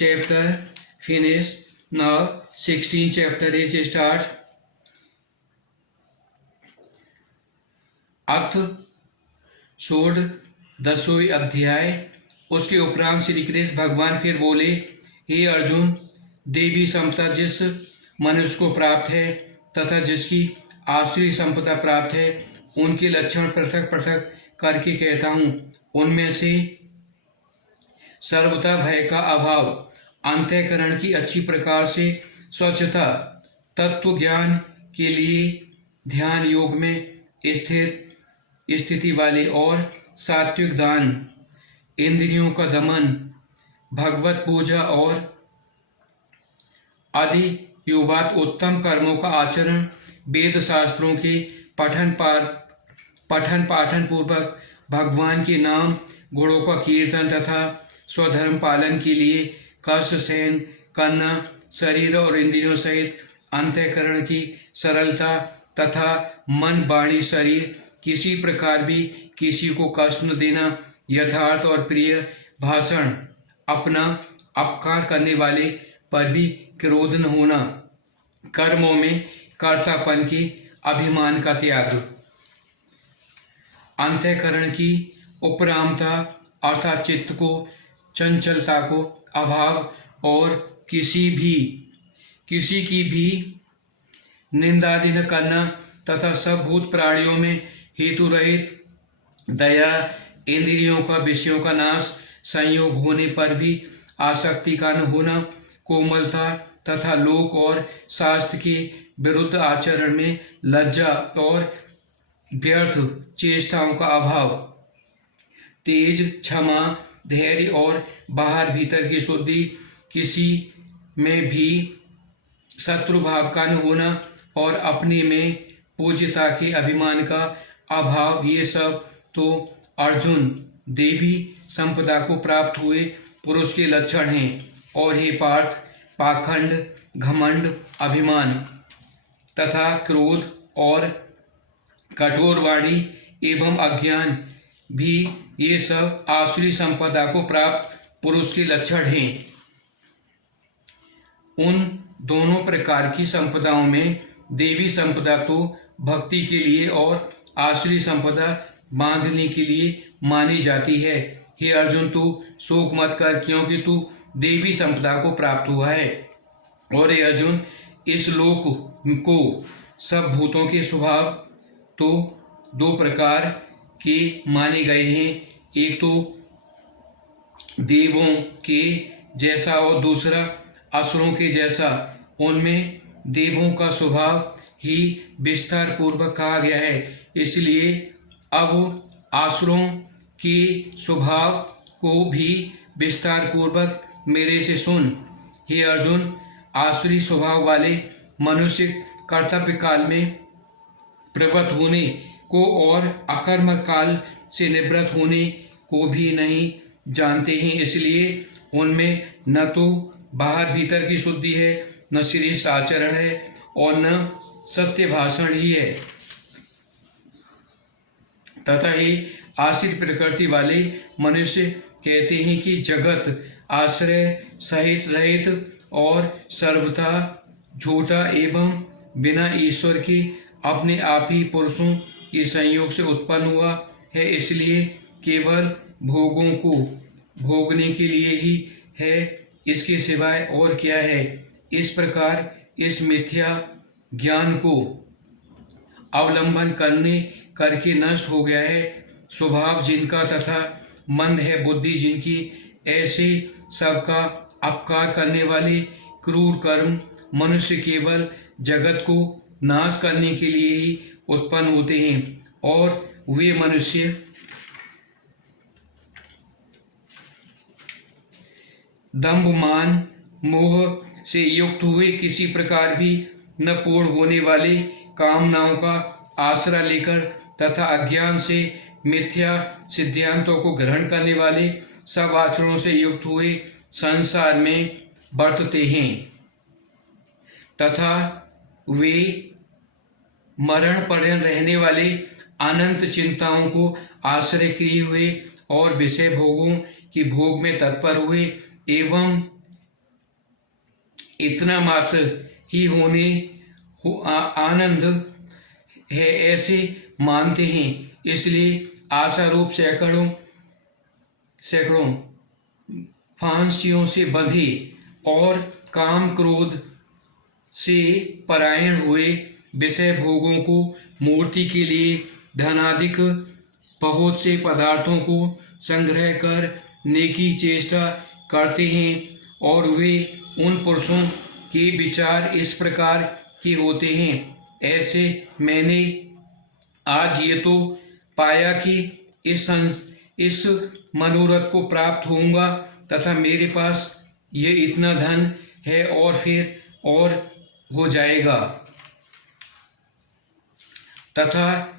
chapter finished. Now 16th chapter is start. अथ षोडशों अध्याय। उसके उपरांत श्री कृष्ण भगवान फिर बोले, हे अर्जुन, देवी संपदा जिस मनुष्य को प्राप्त है तथा जिसकी आसुरी संपदा प्राप्त है, उनके लक्षण पृथक पृथक करके कहता हूँ। उनमें से सर्वथा भय का अभाव, अंतःकरण की अच्छी प्रकार से स्वच्छता, तत्व ज्ञान के लिए ध्यान योग में स्थिर स्थिति वाले और सात्विक दान, इंद्रियों का दमन, भगवत पूजा और आदि युवात उत्तम कर्मों का आचरण, वेद शास्त्रों के पठन पाठन पूर्वक भगवान के नाम गुणों का कीर्तन तथा स्वधर्म पालन के लिए कष्ट सहन करना, शरीर और इंद्रियों सहित अंतःकरण की सरलता तथा मन वाणी शरीर किसी प्रकार भी किसी को कष्ट न देना, यथार्थ और प्रिय भाषण, अपना अपकार करने वाले पर भी क्रोध न होना, कर्मों में कर्तापन के अभिमान का त्याग, अंतःकरण की उपरामता अर्थात चित्त को चंचलता को अभाव और किसी की भी निंदादि न करना तथा सब भूत प्राणियों में हेतु रहित दया, इंद्रियों का विषयों का नाश, संयोग होने पर भी आसक्ति का न होना, कोमलता तथा लोक और शास्त्र के विरुद्ध आचरण में लज्जा और व्यर्थ चेष्टाओं का अभाव, तेज, क्षमा, धैर्य और बाहर भीतर की शुद्धि, किसी में भी शत्रु भाव का न होना और अपने में पूज्यता के अभिमान का अभाव, ये सब तो अर्जुन देवी संपदा को प्राप्त हुए पुरुष के लक्षण हैं। और हे पार्थ, पाखंड, घमंड, अभिमान तथा क्रोध और कठोर वाणी एवं अज्ञान भी ये सब आसुरी संपदा को प्राप्त पुरुष के लक्षण हैं। उन दोनों प्रकार की संपदाओं में देवी संपदा तो भक्ति के लिए और आसुरी संपदा बांधने के लिए मानी जाती है। हे अर्जुन, तू शोक मत कर, क्योंकि तू देवी संपदा को प्राप्त हुआ है। और हे अर्जुन, इस लोक को सब भूतों के स्वभाव तो दो प्रकार के माने गए हैं, एक तो देवों के जैसा और दूसरा असुरों के जैसा। उनमें देवों का स्वभाव ही विस्तार पूर्वक कहा गया है, इसलिए अब आसुरों के स्वभाव को भी विस्तार पूर्वक मेरे से सुन। हे अर्जुन, आसुरी स्वभाव वाले मनुष्य कर्तव्य काल में प्रवृत्त होने को और अकर्म काल से निवृत्त होने को भी नहीं जानते हैं, इसलिए उनमें न तो बाहर भीतर की शुद्धि है, न श्रेष्ठ आचरण है और न सत्य भाषण ही है। तथा ही आश्रित प्रकृति वाले मनुष्य कहते हैं कि जगत आश्रय सहित रहित और सर्वथा झूठा एवं बिना ईश्वर के अपने आप ही पुरुषों के संयोग से उत्पन्न हुआ है, इसलिए केवल भोगों को भोगने के लिए ही है, इसके सिवाय और क्या है। इस प्रकार इस मिथ्या ज्ञान को अवलंबन करके नष्ट हो गया है स्वभाव जिनका तथा मंद है बुद्धि जिनकी, ऐसे सबका अपकार करने वाले क्रूर कर्म मनुष्य केवल जगत को नाश करने के लिए ही उत्पन्न होते हैं। और वे मनुष्य दंभ, मान, मोह से युक्त हुए किसी प्रकार भी न पूर्ण होने वाले कामनाओं का आसरा लेकर तथा अज्ञान से मिथ्या सिद्धांतों को ग्रहण करने वाले सब आचरणों से युक्त हुए संसार में बरतते हैं तथा वे मरण पर्यंत रहने वाले अनंत चिंताओं को आश्रय किए हुए और विषय भोगों की भोग में तत्पर हुए एवं इतना मात्र ही होने आनंद है ऐसे मानते हैं। इसलिए आशारूप सैकड़ों सैकड़ों फांसियों से बंधे और काम क्रोध से परायण हुए विषय भोगों को मूर्ति के लिए धनाधिक बहुत से पदार्थों को संग्रह कर नेकी चेष्टा करते हैं, और वे उन पुरुषों के विचार इस प्रकार के होते हैं। ऐसे मैंने आज ये तो पाया कि इस मनोरथ को प्राप्त होऊंगा तथा मेरे पास ये इतना धन है और फिर और हो जाएगा, तथा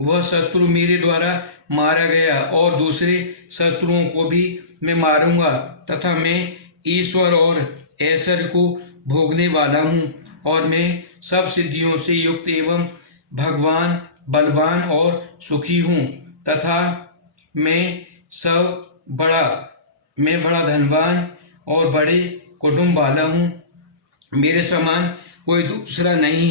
वह शत्रु मेरे द्वारा मारा गया और दूसरे शत्रुओं को भी मैं मारूंगा, तथा मैं ईश्वर और ऐश्वर्य को भोगने वाला हूँ, और मैं सब सिद्धियों से युक्त एवं भगवान बलवान और सुखी हूँ, तथा मैं बड़ा धनवान और बड़े कुटुंब वाला हूँ। मेरे समान कोई दूसरा नहीं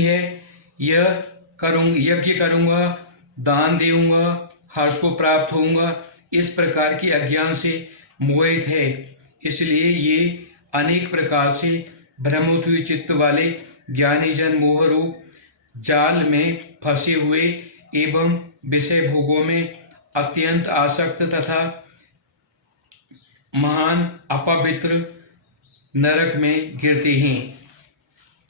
है। यज्ञ करूँगा, दान देऊँगा, हर्ष को प्राप्त होऊंगा, इस प्रकार की अज्ञान से मोहित है। इसलिए ये अनेक प्रकार से भ्रमित हुए चित्त वाले ज्ञानी जन मोह रूप जाल में फंसे हुए एवं विषय भोगों में अत्यंत आसक्त तथा महान अपवित्र नरक में गिरते हैं,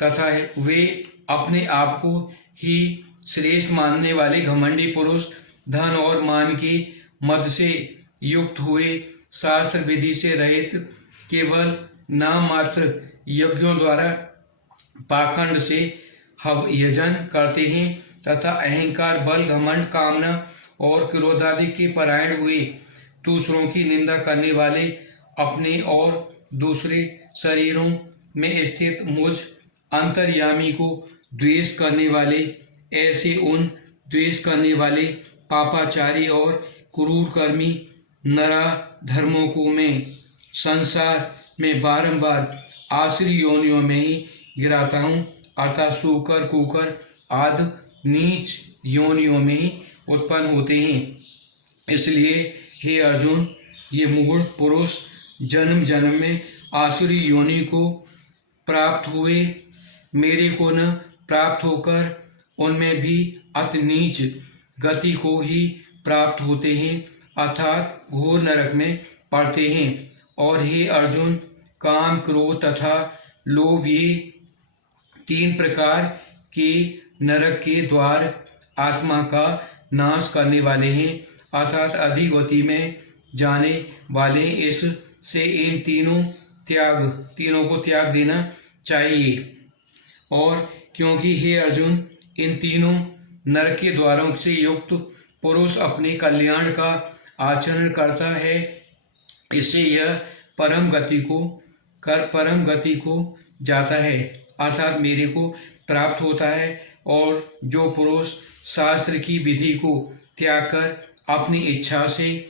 तथा वे अपने आप को ही श्रेष्ठ मानने वाले घमंडी पुरुष धन और मान के मद से युक्त हुए शास्त्र विधि से रहित केवल नाम मात्र यज्ञों द्वारा पाखंड से यजन करते हैं, तथा अहंकार बल घमंड कामना और क्रोधादि के परायण हुए दूसरों की निंदा करने वाले अपने और दूसरे शरीरों में स्थित मुझ अंतर्यामी को द्वेष करने वाले, ऐसे उन द्वेष करने वाले पापाचारी और क्रूर कर्मी नराधर्मों को मैं संसार में बारंबार आसुरी योनियों में ही गिराता हूँ, अर्थात सूकर कुकर आदि नीच योनियों में ही उत्पन्न होते हैं। इसलिए हे अर्जुन, ये मूढ़ पुरुष जन्म जन्म में आसुरी योनि को प्राप्त हुए मेरे को न प्राप्त होकर उनमें भी अति नीच गति को ही प्राप्त होते हैं, अर्थात घोर नरक में पड़ते हैं। और हे अर्जुन, काम क्रोध तथा लोभ ये तीन प्रकार के नरक के द्वार आत्मा का नाश करने वाले हैं, अर्थात अधिक गति में जाने वाले। इससे इन तीनों को त्याग देना चाहिए। और क्योंकि हे अर्जुन, इन तीनों नरक के द्वारों से युक्त पुरुष अपने कल्याण का आचरण करता है, इससे यह परम गति को जाता है, अर्थात मेरे को प्राप्त होता है। और जो पुरुष शास्त्र की विधि को त्याग कर अपनी इच्छा से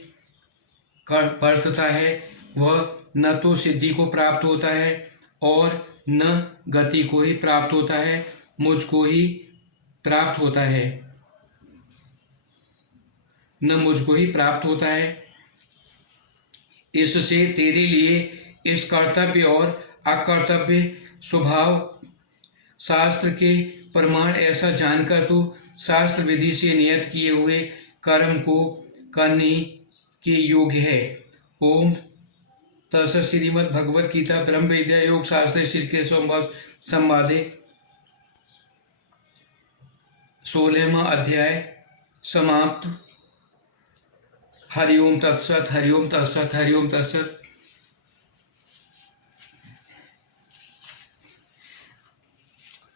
बरतता है, वह न तो सिद्धि को प्राप्त होता है और न गति को ही प्राप्त होता है, मुझको ही प्राप्त होता है। इससे तेरे लिए इस कर्तव्य और अकर्तव्य स्वभाव शास्त्र के प्रमाण ऐसा जानकर तू शास्त्र विधि से नियत किए हुए कर्म को करने के योग्य है। ओम तत्सत। श्रीमद् भगवद गीता ब्रह्म विद्या योग शास्त्र श्री कृष्ण संवादे 16वां अध्याय समाप्त। हरिओम तत्सत, हरिओम तत्सत, हरिओम तत्सत।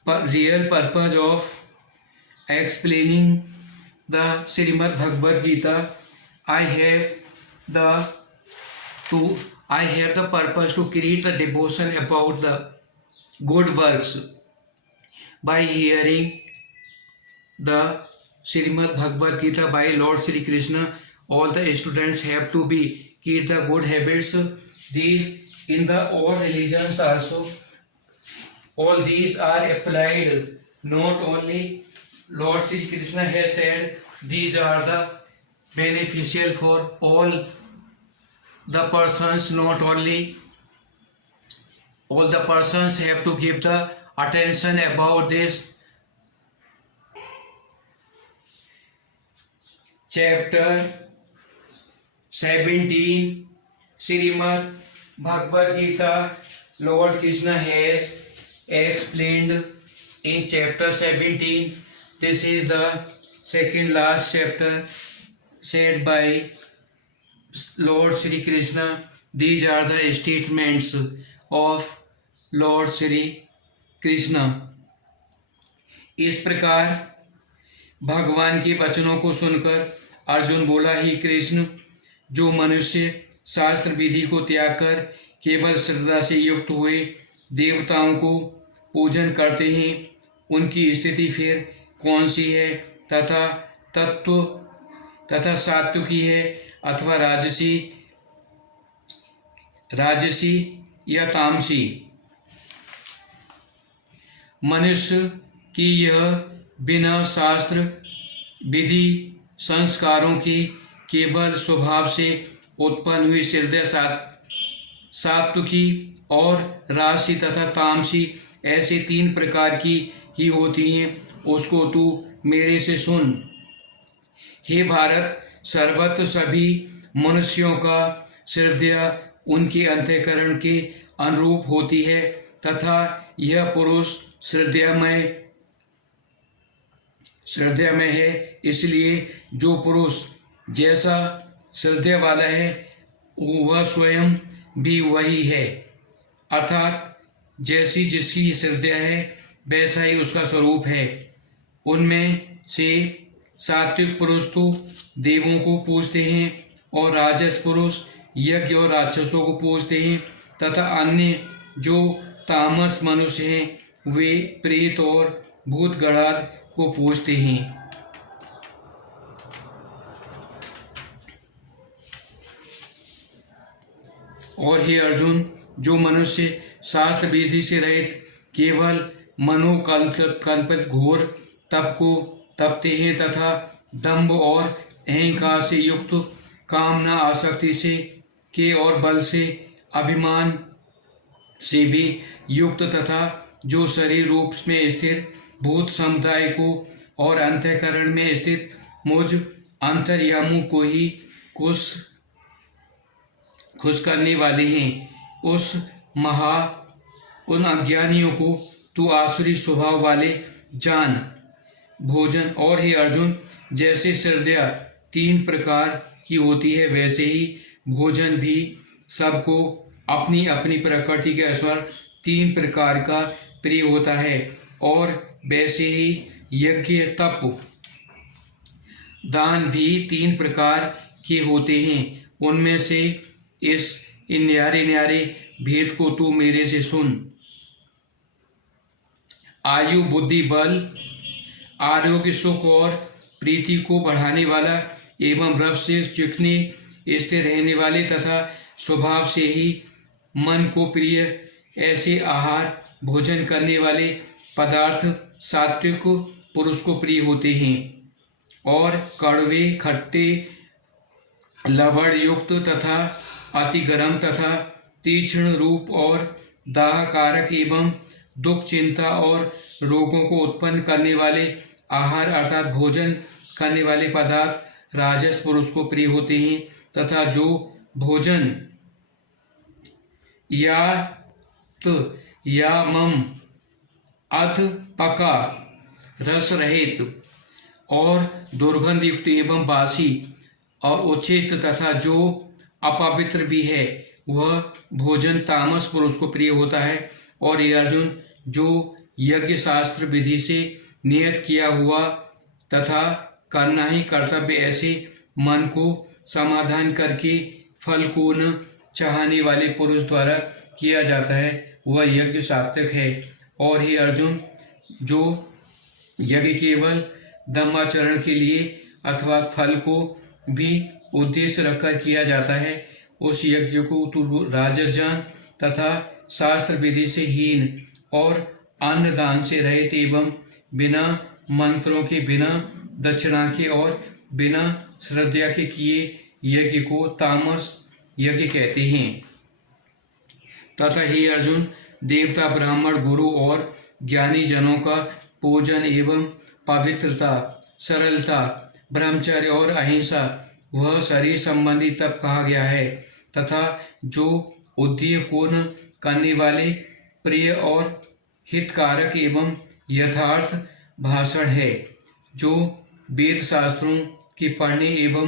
Real purpose of explaining the Srimad Bhagavad Gita, I have the purpose to create the devotion about the good works. By hearing the Srimad Bhagavad Gita by Lord Shri Krishna, all the students have to be keep the good habits. These In the all religions also, all these are applied. Not only Lord Sri Krishna has said these are the beneficial for all the persons, not only all the persons have to give the attention about this chapter 17 Srimad Bhagavad Gita. Lord Krishna has explained in chapter 17. This is the second last chapter said by Lord Sri Krishna. These are the statements of Lord Sri Krishna. इस प्रकार भगवान के वचनों को सुनकर अर्जुन बोला, ही कृष्ण, जो मनुष्य शास्त्र विधि को त्याग कर केवल श्रद्धा से युक्त हुए देवताओं को पूजन करते हैं, उनकी स्थिति फिर कौन सी है? तथा सात्विकी है अथवा राजसी या तामसी? मनुष्य की यह बिना शास्त्र विधि संस्कारों की केवल स्वभाव से उत्पन्न हुई श्रद्धा सात्विकी और राजसी तथा तामसी ऐसे 3 प्रकार की ही होती हैं। उसको तू मेरे से सुन। हे भारत, सर्वत्र सभी मनुष्यों का श्रद्धा उनके अंतःकरण के अनुरूप होती है तथा यह पुरुष श्रद्धामय है। इसलिए जो पुरुष जैसा श्रद्धा वाला है वह स्वयं भी वही है, अर्थात जैसी जिसकी श्रद्धा है वैसा ही उसका स्वरूप है। उनमें से सात्विक पुरुष तो देवों को पूजते हैं और राजस पुरुष यज्ञ और राक्षसों को पूजते हैं तथा अन्य जो तामस मनुष्य हैं वे प्रेत और भूत गणाद को पूजते हैं। और हे अर्जुन, जो मनुष्य शास्त्र विधि से रहित केवल मनोकल्पित घोर तप को तपते हैं तथा दंभ और अहंकार से युक्त कामना आसक्ति से के और बल से अभिमान से भी युक्त तथा जो शरीर रूप में स्थिर भूत समुदाय को और अंतःकरण में स्थित मुझ अंतर्यामों को ही खुश करने वाले हैं, उन अज्ञानियों को तू आसुरी स्वभाव वाले जान। भोजन। और हे अर्जुन, जैसे श्रद्धा 3 प्रकार की होती है वैसे ही भोजन भी सबको अपनी अपनी प्रकृति के अनुसार 3 प्रकार का प्रिय होता है और वैसे ही यज्ञ तप दान भी 3 प्रकार के होते हैं। उनमें से इन न्यारे भेद को तू मेरे से सुन। आयु बुद्धि बल आरोग्य सुख और प्रीति को बढ़ाने वाला एवं रस से चिकने स्थिर रहने वाले तथा स्वभाव से ही मन को प्रिय ऐसे आहार भोजन करने वाले पदार्थ सात्विक पुरुष को प्रिय होते हैं और कड़वे खट्टे लवण युक्त तथा अति गर्म तथा तीक्ष्ण रूप और दाह कारक एवं दुख चिंता और रोगों को उत्पन्न करने वाले आहार अर्थात भोजन करने वाले पदार्थ राजस पुरुष को प्रिय होते हैं तथा जो भोजन या मम अध पका रस रहित और दुर्गंध युक्त एवं बासी और उचित तथा जो अपवित्र भी है वह भोजन तामस पुरुष को प्रिय होता है। और ये अर्जुन, जो यज्ञ शास्त्र विधि से नियत किया हुआ तथा करना ही कर्तव्य ऐसे मन को समाधान करके फल को न चाहने वाले पुरुष द्वारा किया जाता है वह यज्ञ सात्विक है। और हे अर्जुन, जो यज्ञ केवल धर्माचरण के लिए अथवा फल को भी उद्देश्य रखकर किया जाता है उस यज्ञ को तू राजस जान। तथा शास्त्र विधि से हीन और अन्न दान से रहित एवं बिना मंत्रों के, बिना दक्षिणा के और बिना श्रद्धा के किए यज्ञ को तामस यज्ञ कहते हैं। तथा हे अर्जुन, देवता, ब्राह्मण, गुरु और ज्ञानी जनों का पूजन एवं पवित्रता, सरलता, ब्रह्मचर्य और अहिंसा वह शरीर संबंधी तप कहा गया है तथा जो उद्दीपन करने वाले, प्रिय और हितकारक एवं यथार्थ भाषण है, जो वेद शास्त्रों की पढ़ने एवं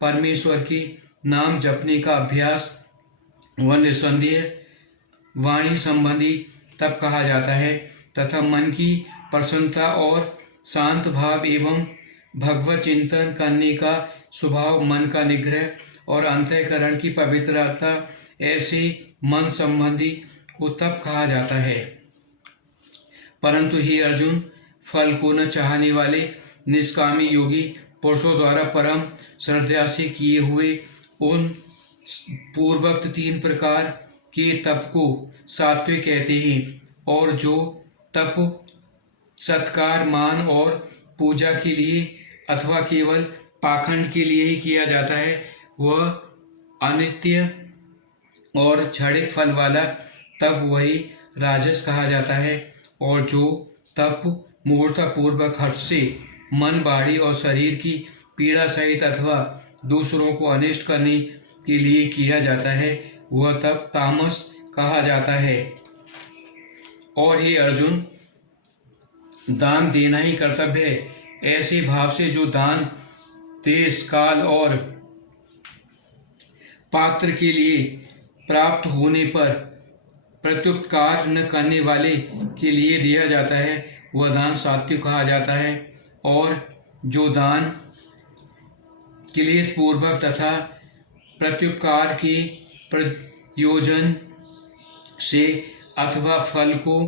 परमेश्वर की नाम जपने का अभ्यास व निसंदेह वाणी संबंधी तप कहा जाता है तथा मन की प्रसन्नता और शांत भाव एवं भगवत चिंतन करने का स्वभाव, मन का निग्रह और अंतःकरण की पवित्रता, ऐसे मन संबंधी को तप कहा जाता है। परंतु हे अर्जुन, फल को न चाहने वाले निष्कामी योगी पुरुषों द्वारा परम श्रद्धा से किए हुए उन पूर्वोक्त 3 प्रकार के तप को सात्विक कहते हैं, और जो तप सत्कार, मान और पूजा के लिए अथवा केवल पाखंड के लिए ही किया जाता है वह अनित्य और क्षणिक फल वाला तप वही राजस कहा जाता है, और जो तप मूर्खतापूर्वक हठ से मन, बाड़ी और शरीर की पीड़ा सहित अथवा दूसरों को अनिष्ट करने के लिए किया जाता है वह तप तामस कहा जाता है। और हे अर्जुन, दान देना ही कर्तव्य है, ऐसे भाव से जो दान देश, काल और पात्र के लिए प्राप्त होने पर प्रत्युपकार न करने वाले के लिए दिया जाता है वह दान सात्विक कहा जाता है। और जो दान क्लेश पूर्वक तथा प्रत्युपकार के प्रयोजन से अथवा फल को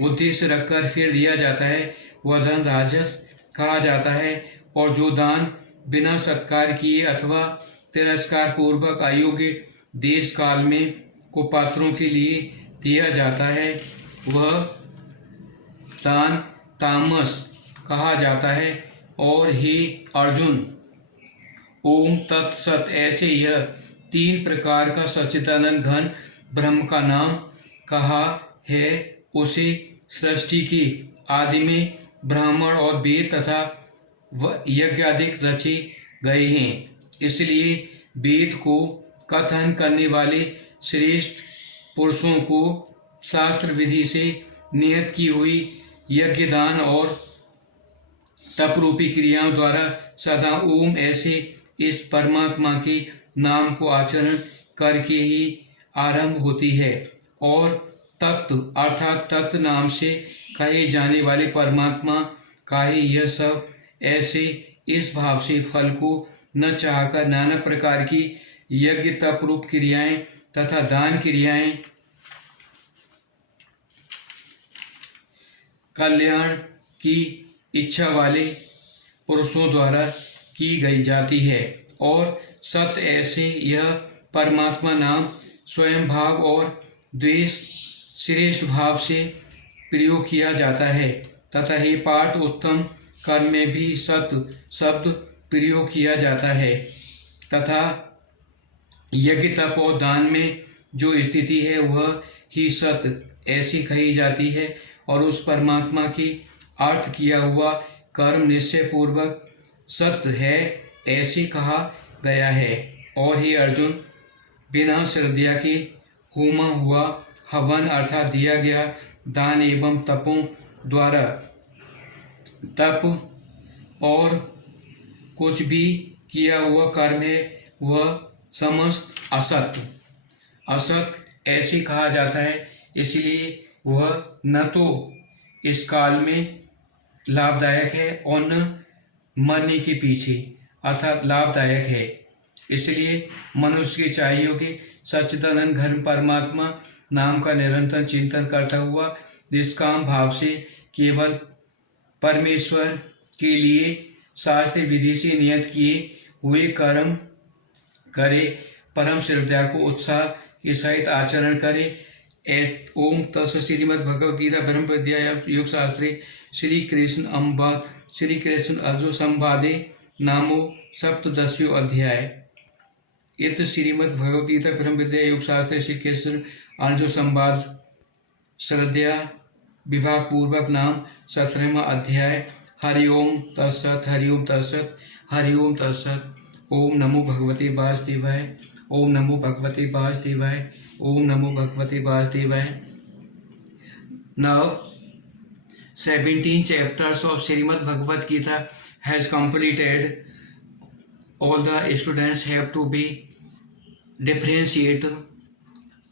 उद्देश्य रखकर फिर दिया जाता है वह दान राजस कहा जाता है। और जो दान बिना सत्कार किए अथवा तिरस्कार पूर्वक अयोग्य देश काल में को पात्रों के लिए दिया जाता है वह दान तामस कहा जाता है। और हे अर्जुन, ओम तत्सत, ऐसे यह 3 प्रकार का सच्चिदानंद घन ब्रह्म का नाम कहा है उसे सृष्टि की आदि में ब्राह्मण और वेद तथा यज्ञादिक रचे गए हैं। इसलिए वेद को कथन करने वाले श्रेष्ठ पुरुषों को शास्त्र विधि से नियत की हुई यज्ञ, दान और तप रूपी क्रियाओं द्वारा सदा ओम ऐसे इस परमात्मा के नाम को आचरण करके ही आरंभ होती है। और तत्व अर्थात तत्व नाम से कहे जाने वाले परमात्मा का ही यह सब ऐसे इस भाव से फल को न चाहकर नाना प्रकार की यज्ञ, तप रूप क्रियाएं तथा दान क्रियाएं कल्याण की इच्छा वाले पुरुषों द्वारा की गई जाती है। और सत ऐसे यह परमात्मा नाम स्वयं भाव और द्वेष श्रेष्ठ भाव से प्रयोग किया जाता है तथा हे पार्थ, उत्तम कर्म में भी सत शब्द प्रयोग किया जाता है तथा यज्ञ, तप और दान में जो स्थिति है वह ही सत ऐसी कही जाती है। और उस परमात्मा की अर्थ किया हुआ कर्म निश्चय पूर्वक सत्य है ऐसे कहा गया है। और हे अर्जुन, बिना श्रद्धा के होमा हुआ हवन अर्थात दिया गया दान एवं तपों द्वारा तप और कुछ भी किया हुआ कर्म है वह समस्त असत ऐसे कहा जाता है। इसलिए वह न तो इस काल में लाभदायक है और न मरने के पीछे अर्थात लाभदायक है। इसलिए मनुष्य के चाहिए कि सच्चिदानंद घन परमात्मा नाम का निरंतर चिंतन करता हुआ निष्काम भाव से केवल परमेश्वर के लिए शास्त्र विधि से नियत किए हुए कर्म करे, परम श्रद्धा को उत्साह के सहित आचरण करे ओम तत्सत श्रीमद् भगवद गीता ब्रह्म विद्या योग शास्त्रे श्री कृष्ण अर्जुन संवादे नामो सप्तदस्यो अध्याय। इत श्रीमद् भगवद गीता ब्रह्म विद्या योग शास्त्रे श्री कृष्ण अर्जुन संवाद श्रद्धा विभाग पूर्वक नाम 17वां अध्याय। हरि ओम तत्सत, हरि ओम तत्सत, हरि ओम तत्सत। ओम नमो भगवते वासुदेवाय, ओम नमो भगवते वासुदेवाय, ओम नमो भगवते वासुदेवाय। Now 17 chapters of Srimad Bhagavad Gita has completed. All the students have to be differentiate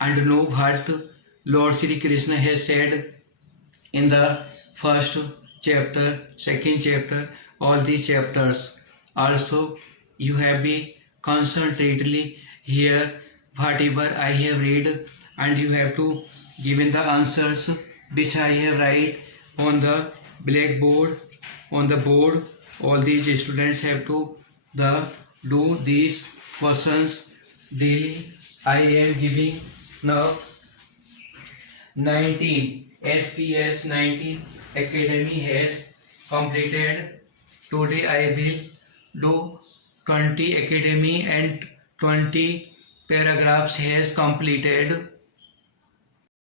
and know what Lord Shri Krishna has said in the first chapter, second chapter, all these chapters. Also, you have be concentrately hear whatever I have read, and you have to given the answers which I have write on the blackboard, on the board. All these students have to do these questions daily. I am giving now 19 SPS 19 Academy has completed. Today I will do 20 Academy and 20 paragraphs has completed.